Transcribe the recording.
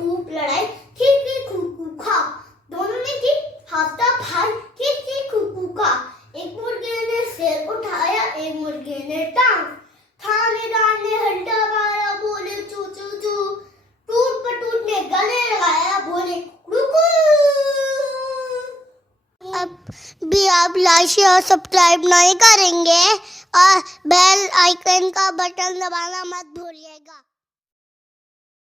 खूब लड़ाई, की खू खा। दोनों ने की हाथापाई, की खू खा। एक मुर्गे ने सिर उठाया, एक मुर्गे ने टांग। थानेदार ने हड्डा मारा, बोले चू चू चू। टूट पटूट ने गले लगाया, बोले रुको। अब भी आप लाइक शेयर सब्सक्राइब नहीं करेंगे और बेल आइकन का बटन दबाना मत भूलिएगा।